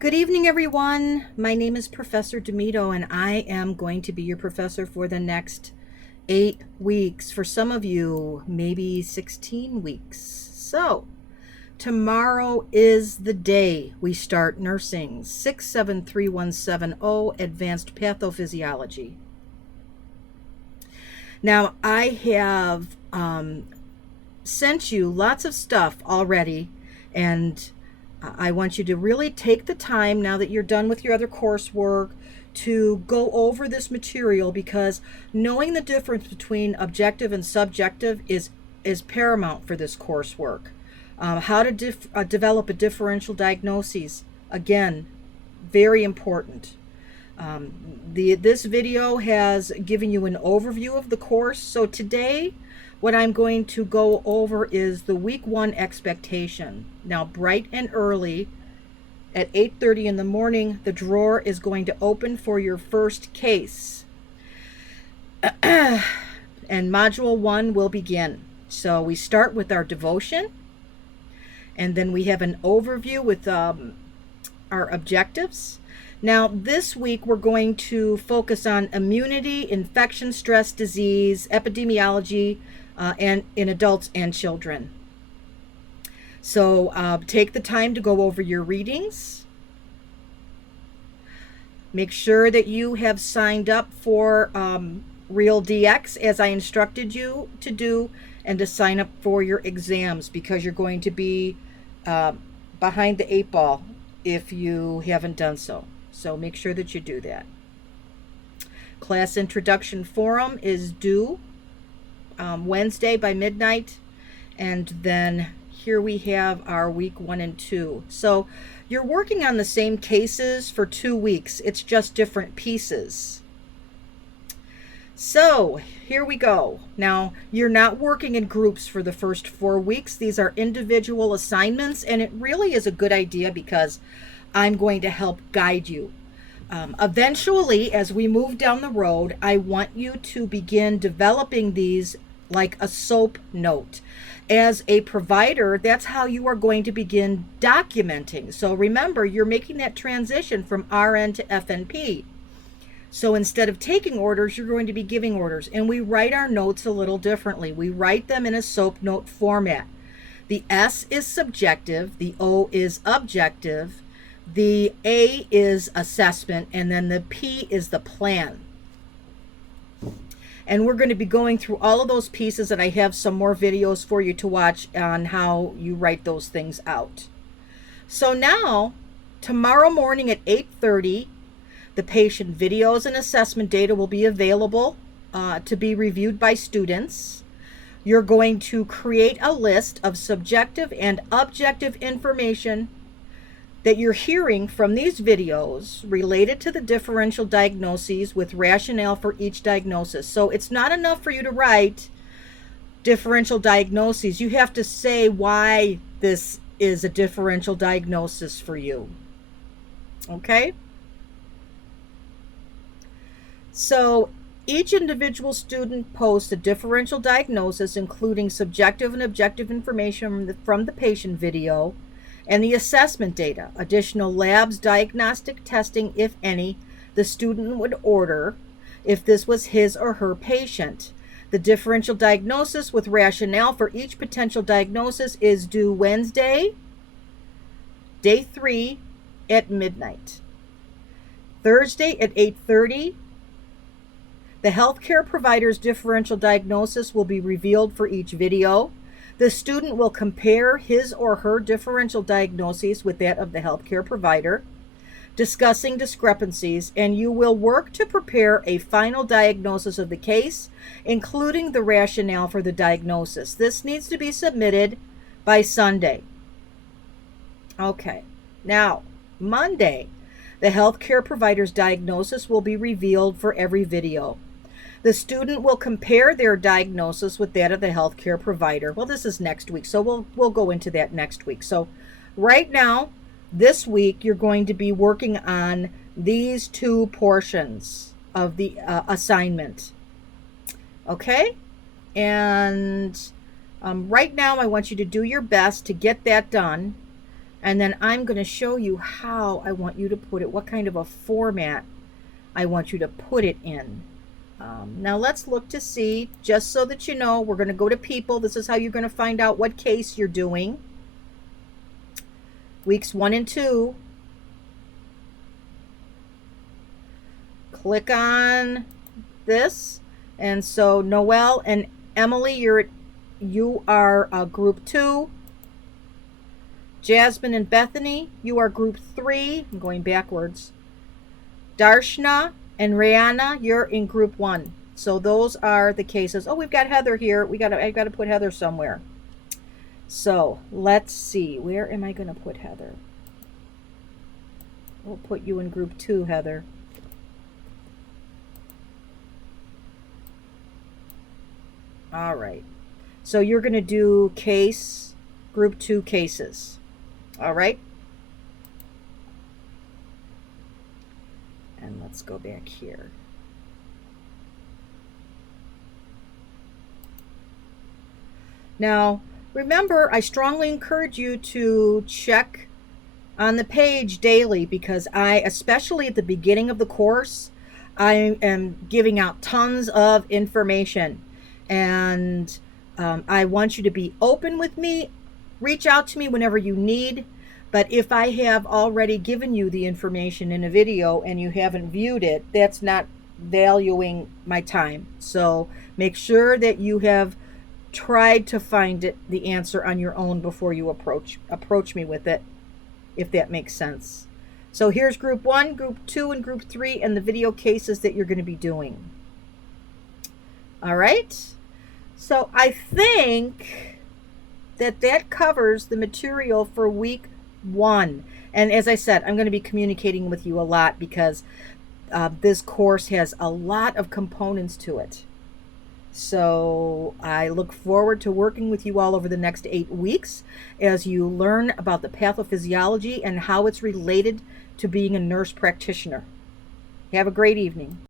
Good evening, everyone. My name is Professor Demito, and I am going to be your professor for the next 8 weeks. For some of you, maybe 16 weeks. So, tomorrow is the day we start nursing 673170 Advanced Pathophysiology. Now, I have sent you lots of stuff already, and I want you to really take the time now that you're done with your other coursework to go over this material, because knowing the difference between objective and subjective is paramount for this coursework. How to develop a differential diagnosis, again, very important. This video has given you an overview of the course. So today, what I'm going to go over is the week 1 expectation. Now, bright and early at 8:30 in the morning, the drawer is going to open for your first case. And module 1 will begin. So we start with our devotion, and then we have an overview with our objectives. Now, this week we're going to focus on immunity, infection, stress, disease, epidemiology, and in adults and children. So take the time to go over your readings. Make sure that you have signed up for Real DX as I instructed you to do, and to sign up for your exams, because you're going to be behind the 8 ball if you haven't done so. So make sure that you do that. Class introduction forum is due Wednesday by midnight, and then here we have our week 1 and 2. So you're working on the same cases for 2 weeks. It's just different pieces. So here we go. Now, you're not working in groups for the first 4 weeks. These are individual assignments, and it really is a good idea because I'm going to help guide you. Eventually, as we move down the road, I want you to begin developing these like a SOAP note. As a provider, that's how you are going to begin documenting. So remember, you're making that transition from RN to FNP. So instead of taking orders, you're going to be giving orders. And we write our notes a little differently. We write them in a SOAP note format. The S is subjective, the O is objective, the A is assessment, and then the P is the plan. And we're going to be going through all of those pieces, and I have some more videos for you to watch on how you write those things out. So now, tomorrow morning at 8:30, the patient videos and assessment data will be available to be reviewed by students. You're going to create a list of subjective and objective information that you're hearing from these videos related to the differential diagnoses with rationale for each diagnosis. So it's not enough for you to write differential diagnoses. You have to say why this is a differential diagnosis for you. Okay? So each individual student posts a differential diagnosis, including subjective and objective information from the patient video, and the assessment data, additional labs, diagnostic testing, if any, the student would order if this was his or her patient. The differential diagnosis with rationale for each potential diagnosis is due Wednesday, day 3 at midnight. Thursday at 8:30, the healthcare provider's differential diagnosis will be revealed for each video. The student will compare his or her differential diagnoses with that of the healthcare provider, discussing discrepancies, and you will work to prepare a final diagnosis of the case, including the rationale for the diagnosis. This needs to be submitted by Sunday. Okay, now, Monday, the healthcare provider's diagnosis will be revealed for every video. The student will compare their diagnosis with that of the healthcare provider. Well, this is next week, so we'll go into that next week. So right now, this week, you're going to be working on these 2 portions of the assignment. Okay? And right now, I want you to do your best to get that done. And then I'm going to show you how I want you to put it, what kind of a format I want you to put it in. Now let's look to see, just so that you know, we're going to go to people. This is how you're going to find out what case you're doing. Weeks 1 and 2. Click on this. And so Noelle and Emily, you are group 2. Jasmine and Bethany, you are group 3. I'm going backwards. Darshna and Rihanna, you're in group 1. So those are the cases. Oh, we've got Heather here. I've got to put Heather somewhere. So let's see. Where am I going to put Heather? We'll put you in group 2, Heather. All right. So you're going to do group 2 cases. All right. And let's go back here. Now, remember, I strongly encourage you to check on the page daily, because especially at the beginning of the course, I am giving out tons of information. And I want you to be open with me. Reach out to me whenever you need. But if I have already given you the information in a video and you haven't viewed it, that's not valuing my time. So make sure that you have tried to find the answer on your own before you approach me with it, if that makes sense. So here's group 1, group 2, and group 3, and the video cases that you're going to be doing. All right. So I think that covers the material for week 1. And as I said, I'm going to be communicating with you a lot, because this course has a lot of components to it. So I look forward to working with you all over the next 8 weeks as you learn about the pathophysiology and how it's related to being a nurse practitioner. Have a great evening.